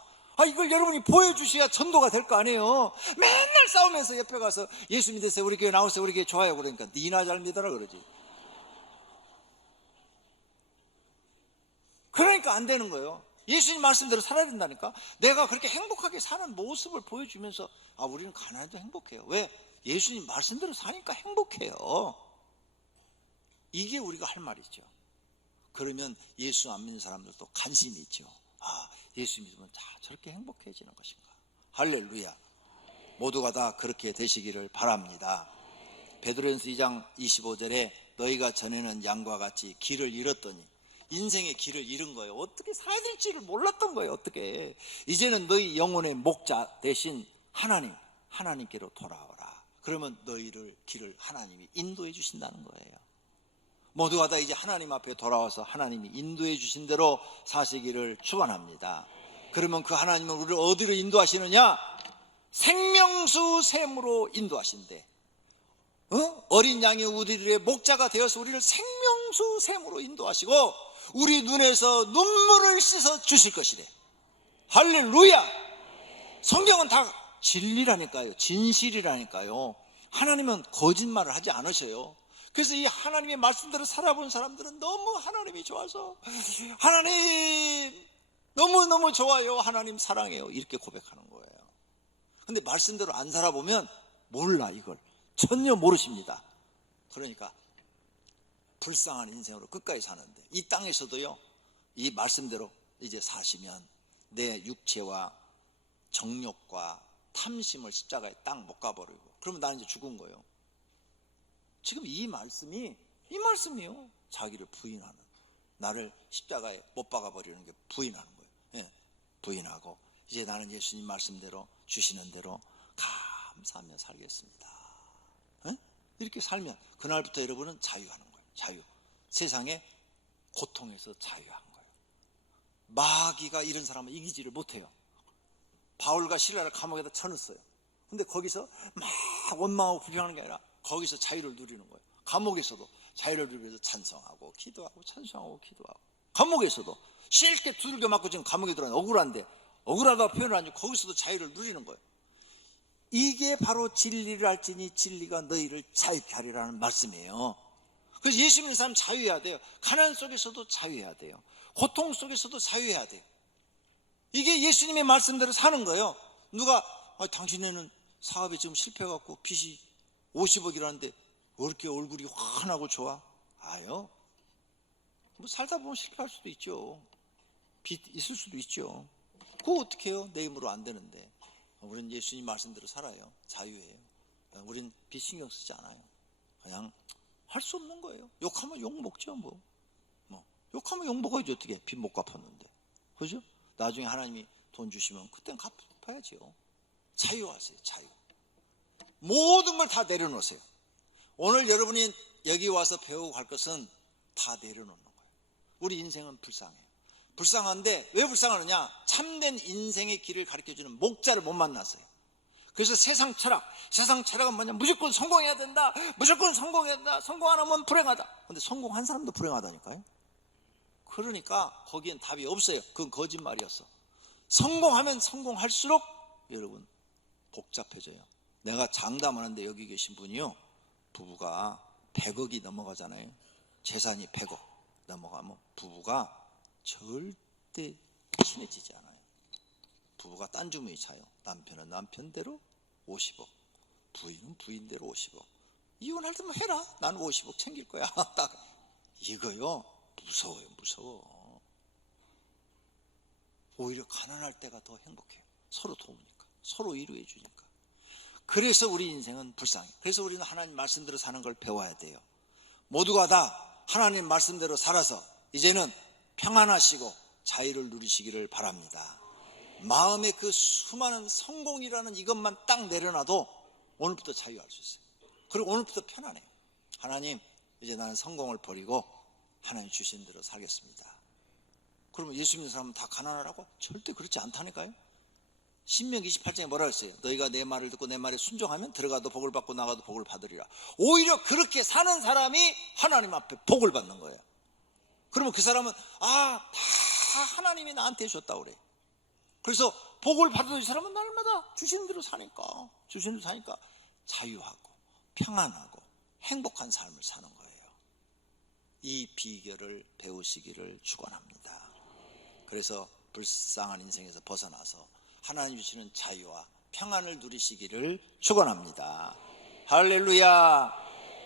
이걸 여러분이 보여주셔야 전도가 될 거 아니에요. 맨날 싸우면서 옆에 가서 예수 믿으세요, 우리 교회 나오세요, 우리 교회 좋아요 그러니까 니나 잘 믿어라 그러지. 그러니까 안 되는 거예요. 예수님 말씀대로 살아야 된다니까. 내가 그렇게 행복하게 사는 모습을 보여주면서 우리는 가난해도 행복해요. 왜? 예수님 말씀대로 사니까 행복해요. 이게 우리가 할 말이죠. 그러면 예수 안 믿는 사람들도 관심이 있죠. 예수 믿으면 저렇게 행복해지는 것인가. 할렐루야. 모두가 다 그렇게 되시기를 바랍니다. 베드로전서 2장 25절에 너희가 전에는 양과 같이 길을 잃었더니, 인생의 길을 잃은 거예요. 어떻게 살아야 될지를 몰랐던 거예요. 어떻게. 이제는 너희 영혼의 목자 대신 하나님께로 돌아오라. 그러면 너희를 길을 하나님이 인도해 주신다는 거예요. 모두가 다 이제 하나님 앞에 돌아와서 하나님이 인도해 주신 대로 사시기를 축원합니다. 그러면 그 하나님은 우리를 어디로 인도하시느냐? 생명수 샘으로 인도하신대. 어린 양의 우리들의 목자가 되어서 우리를 생명수 샘으로 인도하시고 우리 눈에서 눈물을 씻어 주실 것이래. 할렐루야. 성경은 다 진리라니까요. 진실이라니까요. 하나님은 거짓말을 하지 않으셔요. 그래서 이 하나님의 말씀대로 살아본 사람들은 너무 하나님이 좋아서 하나님 너무너무 좋아요, 하나님 사랑해요, 이렇게 고백하는 거예요. 근데 말씀대로 안 살아보면 몰라. 이걸 전혀 모르십니다. 그러니까 불쌍한 인생으로 끝까지 사는데, 이 땅에서도요 이 말씀대로 이제 사시면 내 육체와 정욕과 탐심을 십자가에 딱 못 가버리고, 그러면 나는 이제 죽은 거예요. 지금 이 말씀이요. 자기를 부인하는, 나를 십자가에 못 박아버리는 게 부인하는 거예요. 부인하고 이제 나는 예수님 말씀대로 주시는 대로 감사하며 살겠습니다. 이렇게 살면 그날부터 여러분은 자유하는 거예요. 자유. 세상의 고통에서 자유한 거예요. 마귀가 이런 사람을 이기지를 못해요. 바울과 실라를 감옥에다 쳐넣었어요. 근데 거기서 막 원망하고 불평하는 게 아니라 거기서 자유를 누리는 거예요. 감옥에서도 자유를 누리기 위해서 찬성하고 기도하고 찬성하고 기도하고, 감옥에서도 쉽게 두들겨 맞고 지금 감옥에 들어가는 억울한데 억울하다고 표현을 하지 거기서도 자유를 누리는 거예요. 이게 바로 진리를 알지니 진리가 너희를 자유케 하리라는 말씀이에요. 그래서 예수 믿는 사람 자유해야 돼요. 가난 속에서도 자유해야 돼요. 고통 속에서도 자유해야 돼요. 이게 예수님의 말씀대로 사는 거예요. 누가 당신네는 사업이 지금 실패해갖고 빚이 50억이라는데 왜 이렇게 얼굴이 환하고 좋아? 아요, 뭐 살다 보면 실패할 수도 있죠. 빚 있을 수도 있죠. 그거 어떻게 해요? 내 힘으로 안 되는데. 우린 예수님 말씀대로 살아요. 자유해요. 우린 빚 신경 쓰지 않아요. 그냥 할 수 없는 거예요. 욕하면 욕 먹죠. 뭐 욕하면 욕 먹어야지. 어떻게 빚 못 갚았는데, 그죠? 나중에 하나님이 돈 주시면 그땐 갚아야죠. 자유하세요. 자유. 모든 걸 다 내려놓으세요. 오늘 여러분이 여기 와서 배우고 갈 것은 다 내려놓는 거예요. 우리 인생은 불쌍해요. 불쌍한데 왜 불쌍하느냐? 참된 인생의 길을 가르쳐주는 목자를 못 만났어요. 그래서 세상 철학은 뭐냐? 무조건 성공해야 된다. 무조건 성공해야 된다. 성공 안 하면 불행하다. 근데 성공한 사람도 불행하다니까요. 그러니까 거기엔 답이 없어요. 그건 거짓말이었어. 성공하면 성공할수록 여러분 복잡해져요. 내가 장담하는데 여기 계신 분이요, 부부가 100억이 넘어가잖아요. 재산이 100억 넘어가면 부부가 절대 친해지지 않아요. 부부가 딴 주머니 차요. 남편은 남편대로 50억, 부인은 부인대로 50억. 이혼할 때만 해라. 난 50억 챙길 거야. 딱 이거요. 무서워요. 무서워. 오히려 가난할 때가 더 행복해요. 서로 도우니까, 서로 위로해 주니까. 그래서 우리 인생은 불쌍해요. 그래서 우리는 하나님 말씀대로 사는 걸 배워야 돼요. 모두가 다 하나님 말씀대로 살아서 이제는 평안하시고 자유를 누리시기를 바랍니다. 마음에 그 수많은 성공이라는 이것만 딱 내려놔도 오늘부터 자유할 수 있어요. 그리고 오늘부터 편안해요. 하나님, 이제 나는 성공을 버리고 하나님 주신 대로 살겠습니다. 그러면 예수 믿는 사람은 다 가난하라고? 절대 그렇지 않다니까요. 신명기 28장에 뭐라 했어요? 너희가 내 말을 듣고 내 말에 순종하면 들어가도 복을 받고 나가도 복을 받으리라. 오히려 그렇게 사는 사람이 하나님 앞에 복을 받는 거예요. 그러면 그 사람은 다 하나님이 나한테 주셨다고 그래. 그래서 복을 받아도 이 사람은 날마다 주시는 대로 사니까 자유하고 평안하고 행복한 삶을 사는 거예요. 이 비결을 배우시기를 축원합니다. 그래서 불쌍한 인생에서 벗어나서 하나님 주시는 자유와 평안을 누리시기를 축원합니다. 할렐루야.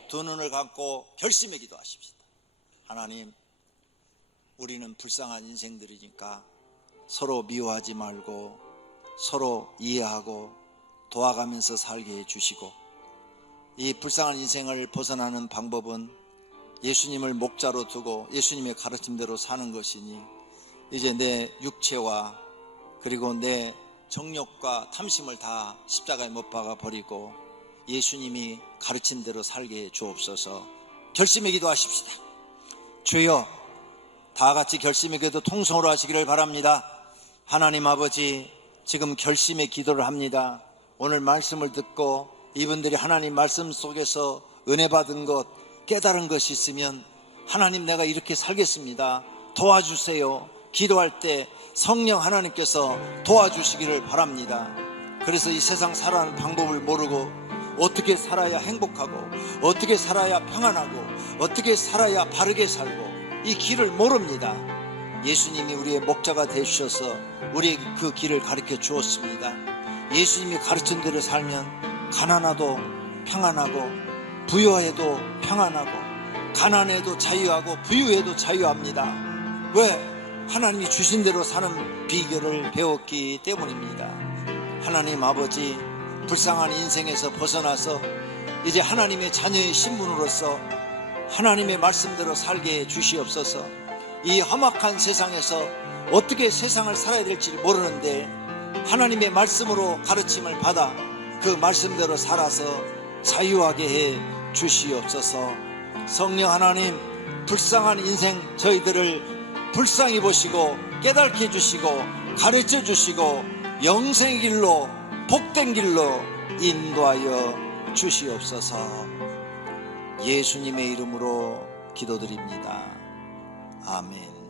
두 눈을 감고 결심의 기도하십시다. 하나님, 우리는 불쌍한 인생들이니까 서로 미워하지 말고 서로 이해하고 도와가면서 살게 해주시고, 이 불쌍한 인생을 벗어나는 방법은 예수님을 목자로 두고 예수님의 가르침대로 사는 것이니, 이제 내 육체와 그리고 내 정욕과 탐심을 다 십자가에 못 박아 버리고 예수님이 가르친 대로 살게 해 주옵소서. 결심의 기도하십시다. 주여, 다 같이 결심의 기도 통성으로 하시기를 바랍니다. 하나님 아버지, 지금 결심의 기도를 합니다. 오늘 말씀을 듣고 이분들이 하나님 말씀 속에서 은혜 받은 것, 깨달은 것이 있으면 하나님, 내가 이렇게 살겠습니다, 도와주세요. 기도할 때 성령 하나님께서 도와주시기를 바랍니다. 그래서 이 세상 살아가는 방법을 모르고 어떻게 살아야 행복하고 어떻게 살아야 평안하고 어떻게 살아야 바르게 살고 이 길을 모릅니다. 예수님이 우리의 목자가 되주셔서 우리에게 그 길을 가르쳐 주었습니다. 예수님이 가르친 대로 살면 가난하도 평안하고 부유해도 평안하고 가난해도 자유하고 부유해도 자유합니다. 왜? 하나님이 주신 대로 사는 비결을 배웠기 때문입니다. 하나님 아버지, 불쌍한 인생에서 벗어나서 이제 하나님의 자녀의 신분으로서 하나님의 말씀대로 살게 해 주시옵소서. 이 험악한 세상에서 어떻게 세상을 살아야 될지 모르는데 하나님의 말씀으로 가르침을 받아 그 말씀대로 살아서 자유하게 해 주시옵소서. 성령 하나님, 불쌍한 인생 저희들을 불쌍히 보시고 깨닫게 해주시고 가르쳐 주시고 영생의 길로 복된 길로 인도하여 주시옵소서. 예수님의 이름으로 기도드립니다. 아멘.